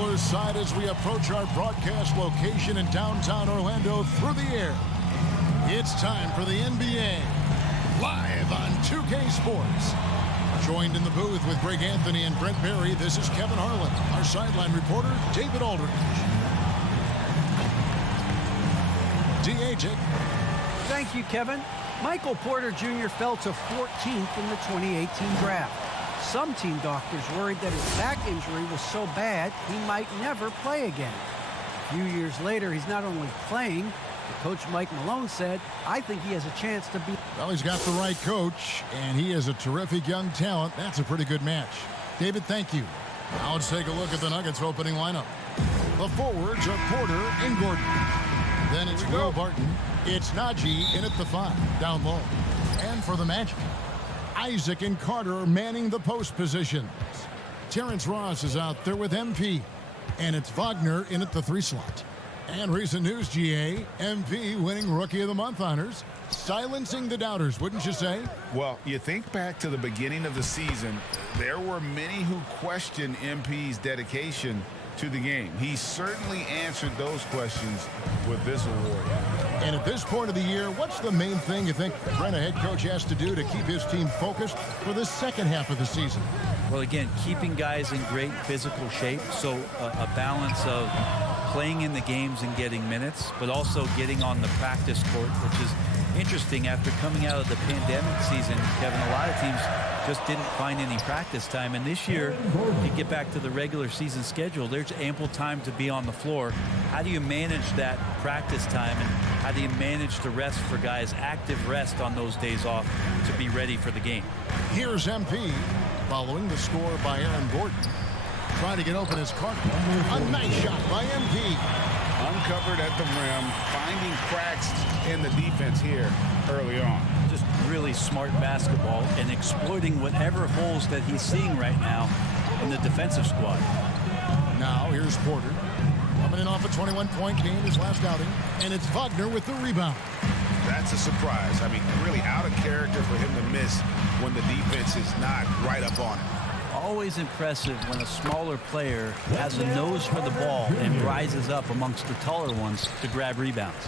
Steelers side as we approach our broadcast location in downtown Orlando through the air. It's time for the NBA, live on 2K Sports. Joined in the booth with Greg Anthony and Brent Barry, this is Kevin Harlan. Our sideline reporter, David Aldridge. D.A.J. Thank you, Kevin. Michael Porter Jr. fell to 14th in the 2018 draft. Some team doctors worried that his back injury was so bad he might never play again. A few years later, he's not only playing, but Coach Mike Malone said, I think he has a chance to be... Well, he's got the right coach, and he is a terrific young talent. That's a pretty good match. David, thank you. Now let's take a look at the Nuggets opening lineup. The forwards are Porter and Gordon. Then it's Will Barton. It's Najee in at the 5, down low. And for the Magic, Isaac and Carter manning the post positions. Terrence Ross is out there with MP. And it's Wagner in at the 3 slot. And recent news, GA, MP winning Rookie of the Month honors. Silencing the doubters, wouldn't you say? Well, you think back to the beginning of the season, there were many who questioned MP's dedication to the game. He certainly answered those questions with this award. And at this point of the year, what's the main thing you think Brent, a head coach, has to do to keep his team focused for the second half of the season? Well, again, keeping guys in great physical shape, so a balance of playing in the games and getting minutes, but also getting on the practice court, which is interesting after coming out of the pandemic season. Kevin, a lot of teams just didn't find any practice time, and this year, to get back to the regular season schedule, there's ample time to be on the floor. How do you manage that practice time, and how do you manage the rest for guys, active rest on those days off to be ready for the game? Here's MP following the score by Aaron Gordon. Trying to get open his Carter. A nice shot by MP. Uncovered at the rim, finding cracks in the defense here early on. Just really smart basketball and exploiting whatever holes that he's seeing right now in the defensive squad. Now here's Porter. Coming in off a 21-point game his last outing. And it's Wagner with the rebound. That's a surprise. I mean, really out of character for him to miss when the defense is not right up on it. Always impressive when a smaller player has a nose for the ball and rises up amongst the taller ones to grab rebounds.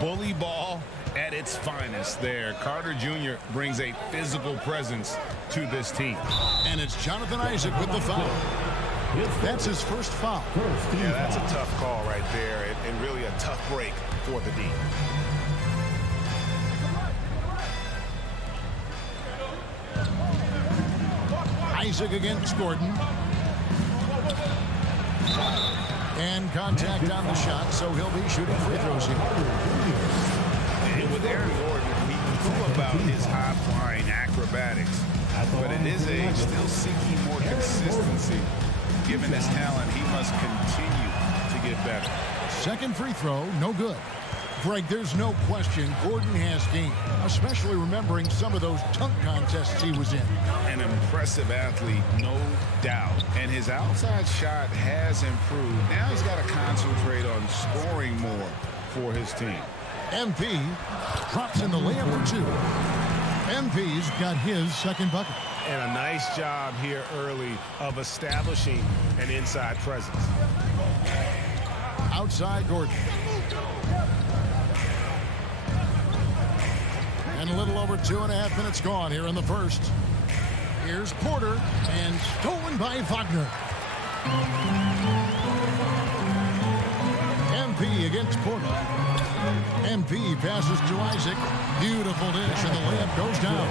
Bully ball at its finest there. Carter Jr. brings a physical presence to this team. And it's Jonathan Isaac with the foul. That's his first foul. Yeah, that's a tough call right there, and really a tough break for the D. Isaac against Gordon. And contact on the shot, so he'll be shooting free throws here. And with Aaron Gordon, we knew about his high-flying acrobatics, but it is still seeking more consistency. Given his talent, he must continue to get better. Second free throw, no good. Greg, there's no question Gordon has game, especially remembering some of those dunk contests he was in. An impressive athlete, no doubt. And his outside shot has improved. Now he's got to concentrate on scoring more for his team. MP drops in the layup for 2. MP's got his second bucket. And a nice job here early of establishing an inside presence. Outside Gordon. And a little over 2.5 minutes gone here in the first. Here's Porter, and stolen by Wagner. MP against Porter. MP passes to Isaac. Beautiful dish, and the layup goes down.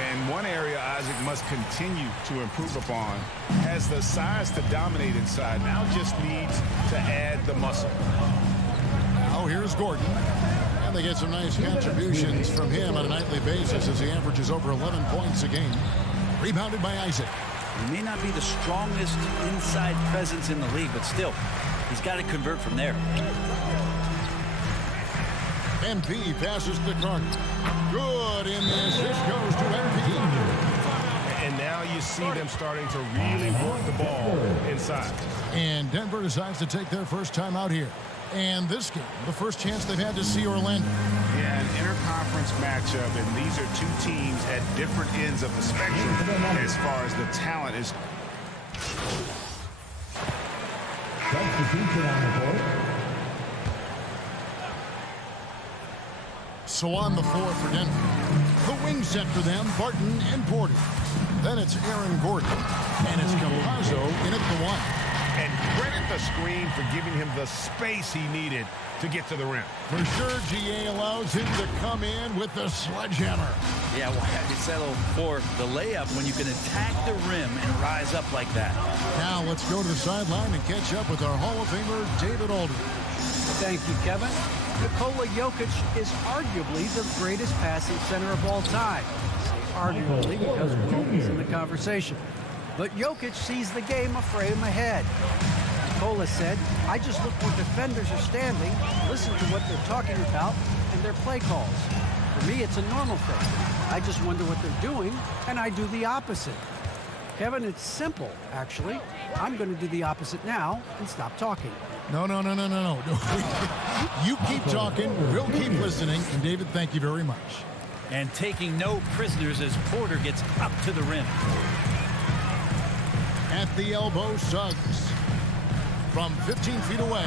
And one area Isaac must continue to improve upon, has the size to dominate inside. Now just needs to add the muscle. Now here's Gordon. And they get some nice contributions from him on a nightly basis as he averages over 11 points a game. Rebounded by Isaac. He may not be the strongest inside presence in the league, but still, he's got to convert from there. MP passes to Carter. Good in the assist goes to MP. And now you see them starting to really work the ball inside. And Denver decides to take their first time out here. And this game, the first chance they've had to see Orlando. Yeah, an interconference matchup, and these are two teams at different ends of the spectrum as far as the talent is. So on the floor for Denver. The wing set for them, Barton and Porter. Then it's Aaron Gordon. And it's Campazzo in at the 1. And credit the screen for giving him the space he needed to get to the rim. For sure, GA allows him to come in with the sledgehammer. Yeah, why have you settle for the layup when you can attack the rim and rise up like that? Now let's go to the sideline and catch up with our Hall of Famer, David Aldridge. Thank you, Kevin. Nikola Jokic is arguably the greatest passing center of all time. I say arguably because Wilt is in the conversation. But Jokic sees the game a frame ahead. Nikola said, I just look where defenders are standing, listen to what they're talking about, and their play calls. For me, it's a normal thing. I just wonder what they're doing, and I do the opposite. Kevin, it's simple, actually. I'm going to do the opposite now and stop talking. No. You keep talking, we'll keep listening, and David, thank you very much. And taking no prisoners as Porter gets up to the rim. At the elbow, Suggs. From 15 feet away,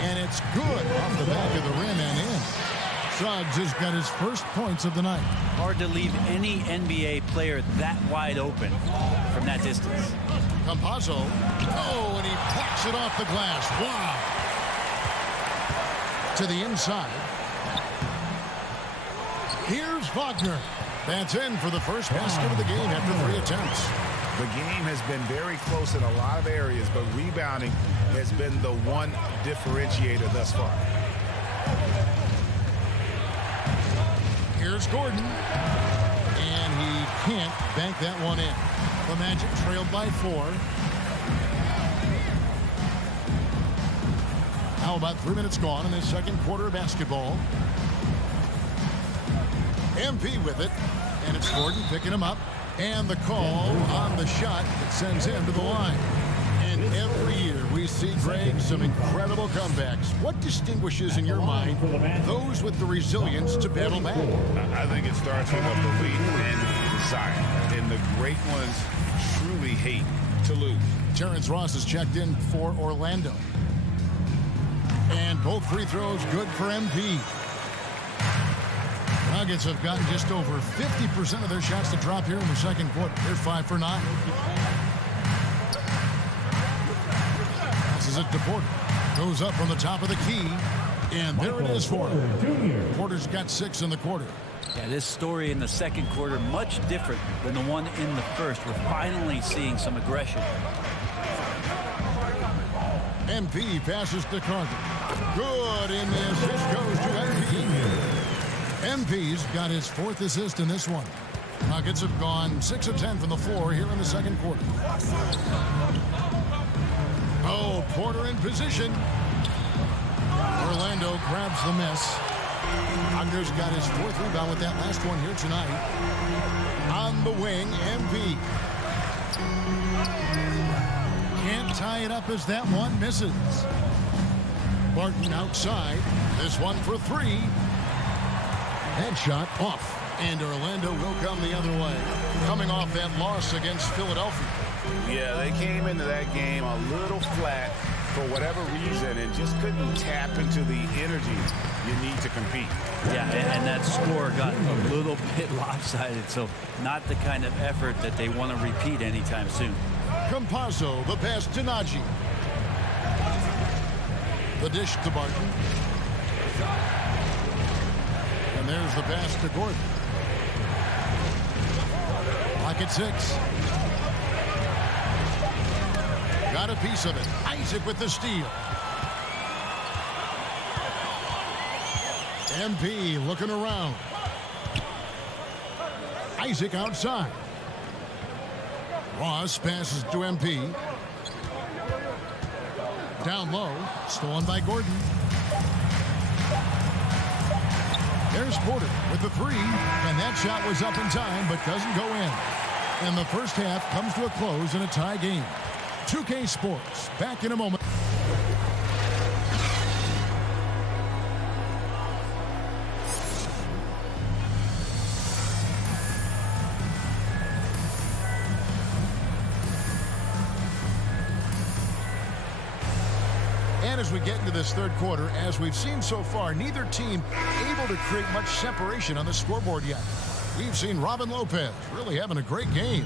and it's good off the back of the rim and in. Suggs has got his first points of the night. Hard to leave any NBA player that wide open from that distance. Campazzo. Oh, and he plucks it off the glass. Wow. To the inside. Here's Wagner. That's in for the first basket of the game after 3 attempts. The game has been very close in a lot of areas, but rebounding has been the one differentiator thus far. Here's Gordon. And he can't bank that one in. The Magic trailed by 4. How about 3 minutes gone in the second quarter of basketball? MP with it. And it's Gordon picking him up. And the call on the shot that sends him to the line. And every year we see, Greg, some incredible comebacks. What distinguishes in your mind those with the resilience to battle back? I think it starts with a belief and desire. And the great ones truly hate to lose. Terrence Ross has checked in for Orlando. And both free throws good for MP. Nuggets have gotten just over 50% of their shots to drop here in the second quarter. They're 5 for 9. Passes it to Porter. Goes up from the top of the key. And there it is for him. Porter's got 6 in the quarter. Yeah, this story in the second quarter much different than the one in the first. We're finally seeing some aggression. MP passes to Carter. Good in the assist goes to MP. MP's got his 4th assist in this one. Nuggets have gone 6 of 10 from the floor here in the second quarter. Oh, Porter in position. Orlando grabs the miss. Wagner's got his 4th rebound with that last one here tonight. On the wing, MP. Can't tie it up as that one misses. Barton outside. This one for 3. Headshot off. And Orlando will come the other way. Coming off that loss against Philadelphia. Yeah, they came into that game a little flat for whatever reason and just couldn't tap into the energy you need to compete. Yeah, and that score got a little bit lopsided, so not the kind of effort that they want to repeat anytime soon. Campazzo, the pass to Najee. The dish to Barton. And there's the pass to Gordon. Lock at 6. Got a piece of it. Isaac with the steal. MP looking around. Isaac outside. Ross passes to MP. Down low. Stolen by Gordon. There's Porter with the 3. And that shot was up in time, but doesn't go in. And the first half comes to a close in a tie game. 2K Sports. Back in a moment. And as we get into this third quarter, as we've seen so far, neither team able to create much separation on the scoreboard yet. We've seen Robin Lopez really having a great game.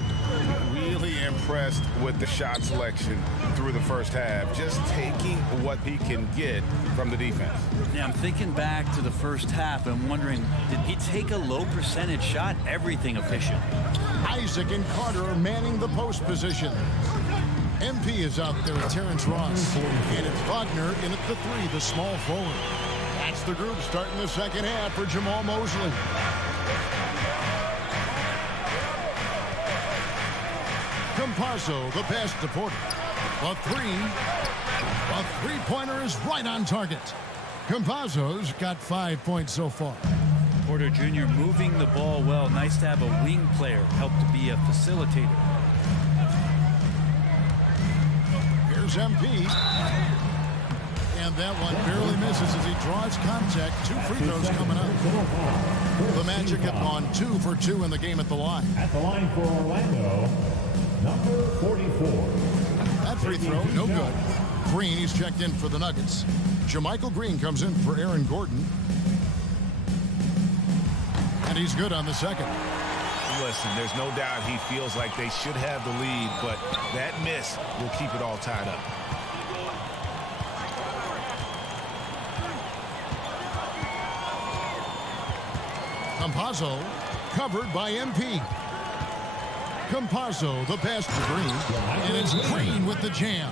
Really impressed with the shot selection through the first half. Just taking what he can get from the defense. Yeah, I'm thinking back to the first half and wondering, did he take a low percentage shot? Everything efficient. Isaac and Carter are manning the post position. MP is out there with Terrence Ross. And it's Wagner in at the 3, the small forward. That's the group starting the second half for Jamal Mosley. Campazzo, the pass to Porter. A three-pointer is right on target. Campazzo's got 5 points so far. Porter Jr. moving the ball well. Nice to have a wing player help to be a facilitator. Here's MP. And that one barely misses as he draws contact. 2 free throws coming up. The Magic have gone 2 for 2 in the game at the line. At the line for Orlando, number 44. That free throw, no good. Green, he's checked in for the Nuggets. JaMychal Green comes in for Aaron Gordon. And he's good on the second. Listen, there's no doubt he feels like they should have the lead, but that miss will keep it all tied up. Campazzo covered by MP. Campazzo, the pass to Green, and it's Green with the jam.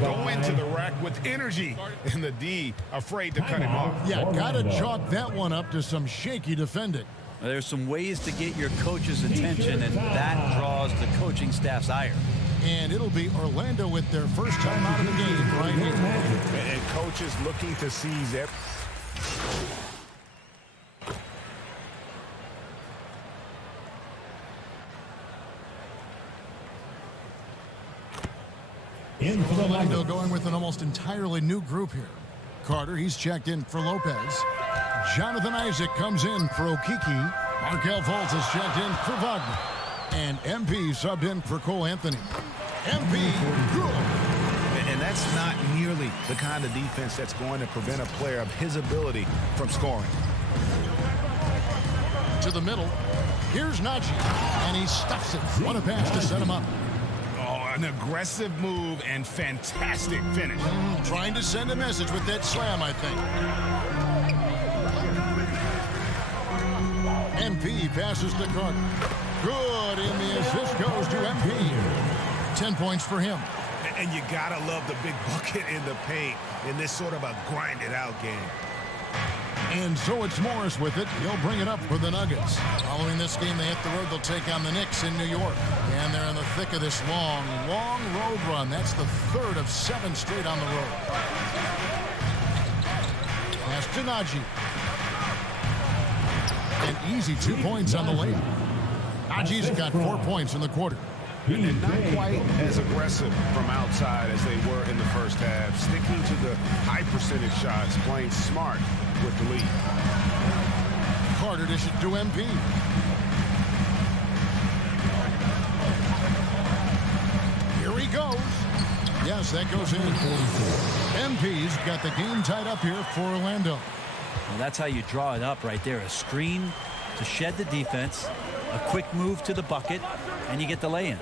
Go into the rack with energy, and the D afraid to cut him off. Yeah, gotta chalk that one up to some shaky defending. There's some ways to get your coach's attention, and that draws the coaching staff's ire. And it'll be Orlando with their first time out of the game right here. And coaches looking to seize it. Orlando going with an almost entirely new group here. Carter, he's checked in for Lopez. Jonathan Isaac comes in for Okiki. Markelle Fultz has checked in for Wagner. And MP subbed in for Cole Anthony. MP, good. And that's not nearly the kind of defense that's going to prevent a player of his ability from scoring. To the middle. Here's Najee. And he stuffs it. What a pass to set him up. An aggressive move and fantastic finish. Trying to send a message with that slam, I think. MP passes to Carter. Good, and the assist goes to MP. 10 points for him. And you gotta love the big bucket in the paint in this sort of a grinded-out game. And so it's Morris with it. He'll bring it up for the Nuggets. Following this game, they hit the road. They'll take on the Knicks in New York. And they're in the thick of this long road run. That's the 3rd of 7 straight on the road. Pass to Najee. An easy 2 points on the layup. Najee's got 4 points in the quarter. And not quite as aggressive from outside as they were in the first half. Sticking to the high percentage shots, playing smart with the lead. Carter dishes to MP. Here he goes. Yes, that goes in. MP's got the game tied up here for Orlando. Well, that's how you draw it up right there. A screen to shed the defense, a quick move to the bucket, and you get the lay-in.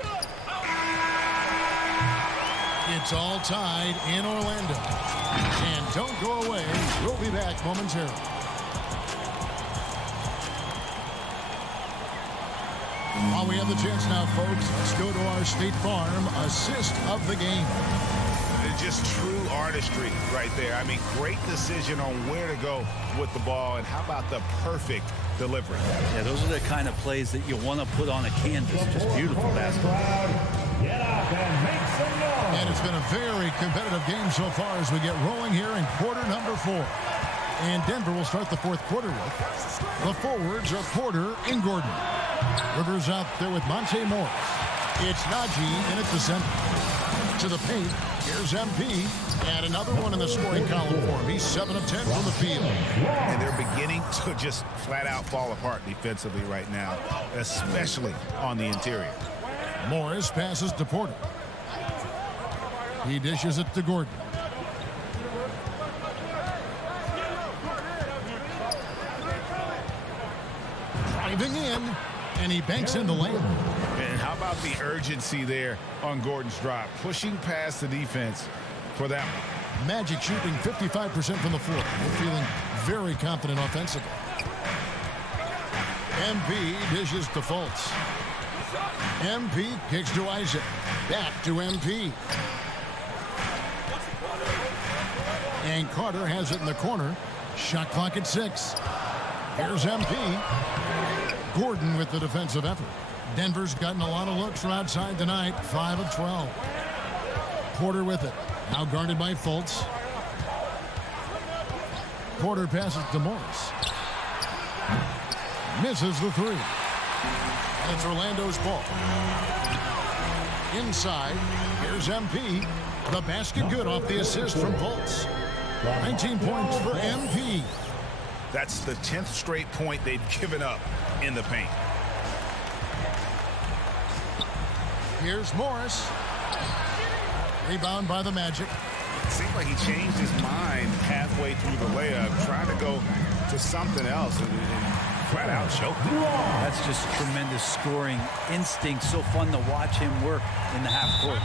It's all tied in Orlando. And don't go away. We'll be back momentarily. While we have the chance now, folks, let's go to our State Farm assist of the game. It's just true artistry right there. I mean, great decision on where to go with the ball, and how about the perfect delivery? Yeah, those are the kind of plays that you want to put on a canvas. Just beautiful basketball. Get up and make some noise. And it's been a very competitive game so far as we get rolling here in quarter number 4. And Denver will start the fourth quarter with the forwards are Porter and Gordon. Rivers out there with Monte Morris. It's Najee in at the center. To the paint, here's MP. And another one in the scoring column for him. He's 7 of 10 from the field. And they're beginning to just flat out fall apart defensively right now, especially on the interior. Morris passes to Porter. He dishes it to Gordon. Driving in, and he banks in the layup. And how about the urgency there on Gordon's drop? Pushing past the defense for that one. Magic shooting 55% from the floor. They're feeling very confident offensively. MP dishes to Fultz. MP kicks to Isaac. Back to MP. And Carter has it in the corner. Shot clock at 6. Here's MP. Gordon with the defensive effort. Denver's gotten a lot of looks from outside tonight. 5 of 12. Porter with it. Now guarded by Fultz. Porter passes to Morris. Misses the 3. And it's Orlando's ball. Inside, here's MP. The basket good off the assist from Fultz. 19 points for MP. That's the 10th straight point they've given up in the paint. Here's Morris. Rebound by the Magic. It seemed like he changed his mind halfway through the layup, trying to go to something else, and flat out choked it. That's just tremendous scoring instinct. So fun to watch him work in the half court.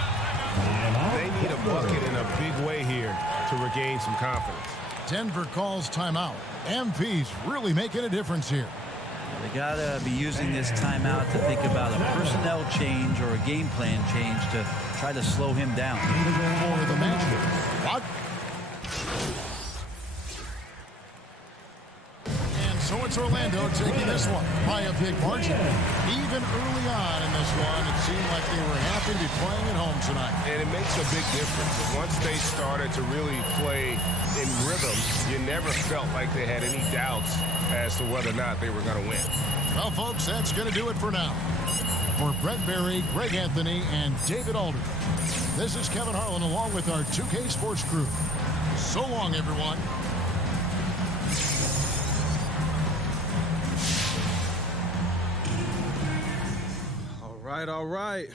They need a bucket in a big way here to regain some confidence. Denver calls timeout. MP's really making a difference here. They got to be using this timeout to think about a personnel change or a game plan change to try to slow him down. For the Magic. What? And so it's Orlando taking this one by a big margin. Even early on in this one, it seemed like they were happy to be playing at home tonight. And it makes a big difference. Once they started to really play in rhythm, you never felt like they had any doubts as to whether or not they were going to win. Well, folks, that's going to do it for now. For Brett Berry, Greg Anthony, and David Alder, this is Kevin Harlan along with our 2K Sports crew. So long, everyone. All right.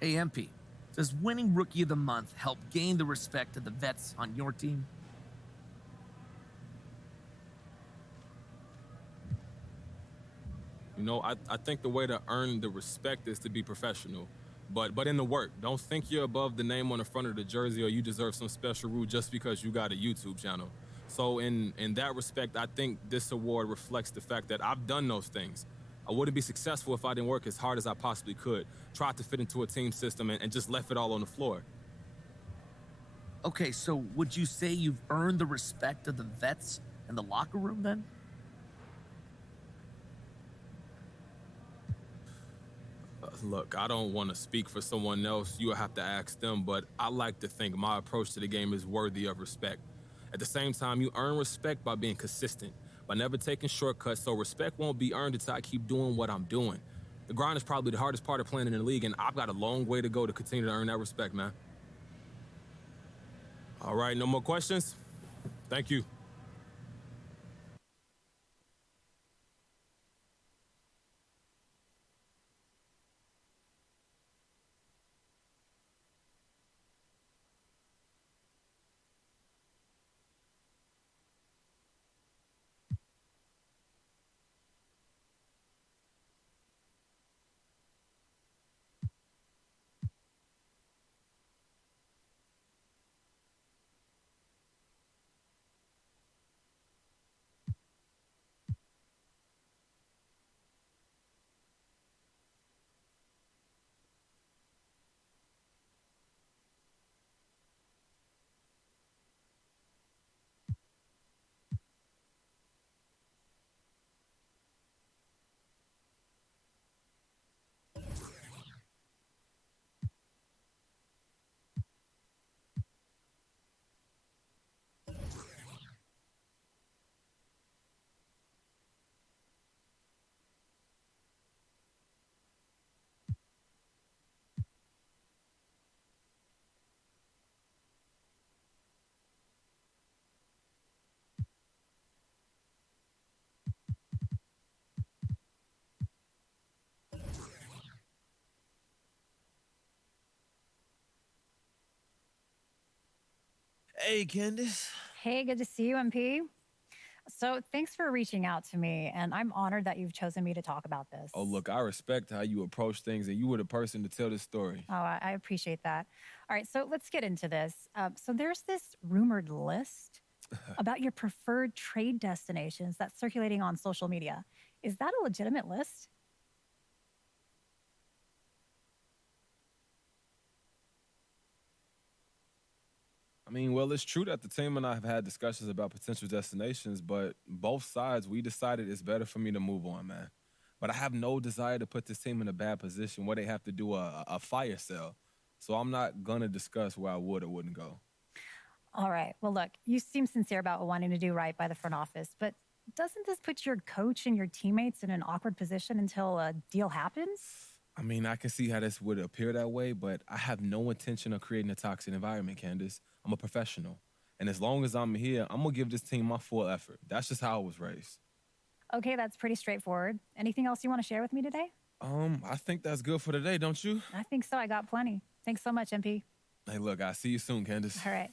Hey, MP, does winning Rookie of the Month help gain the respect of the vets on your team? You know, I think the way to earn the respect is to be professional. But in the work, don't think you're above the name on the front of the jersey or you deserve some special rule just because you got a YouTube channel. So in that respect, I think this award reflects the fact that I've done those things. I wouldn't be successful if I didn't work as hard as I possibly could, tried to fit into a team system, and just left it all on the floor. Okay, so would you say you've earned the respect of the vets in the locker room then? Look, I don't want to speak for someone else. You'll have to ask them, but I like to think my approach to the game is worthy of respect. At the same time, you earn respect by being consistent, by never taking shortcuts, so respect won't be earned until I keep doing what I'm doing. The grind is probably the hardest part of playing in the league, and I've got a long way to go to continue to earn that respect, man. All right, no more questions? Thank you. Hey, Candace. Hey, good to see you, MP. So thanks for reaching out to me, and I'm honored that you've chosen me to talk about this. Oh, look, I respect how you approach things, and you were the person to tell this story. Oh, I appreciate that. All right, so let's get into this. So there's this rumored list about your preferred trade destinations that's circulating on social media. Is that a legitimate list? I mean, well, it's true that the team and I have had discussions about potential destinations, but both sides, we decided it's better for me to move on, man. But I have no desire to put this team in a bad position where they have to do a fire sale. So I'm not going to discuss where I would or wouldn't go. All right. Well, look, you seem sincere about wanting to do right by the front office, but doesn't this put your coach and your teammates in an awkward position until a deal happens? I mean, I can see how this would appear that way, but I have no intention of creating a toxic environment, Candace. I'm a professional. And as long as I'm here, I'm going to give this team my full effort. That's just how I was raised. Okay, that's pretty straightforward. Anything else you want to share with me today? I think that's good for today, don't you? I think so. I got plenty. Thanks so much, MP. Hey, look, I'll see you soon, Candace. All right.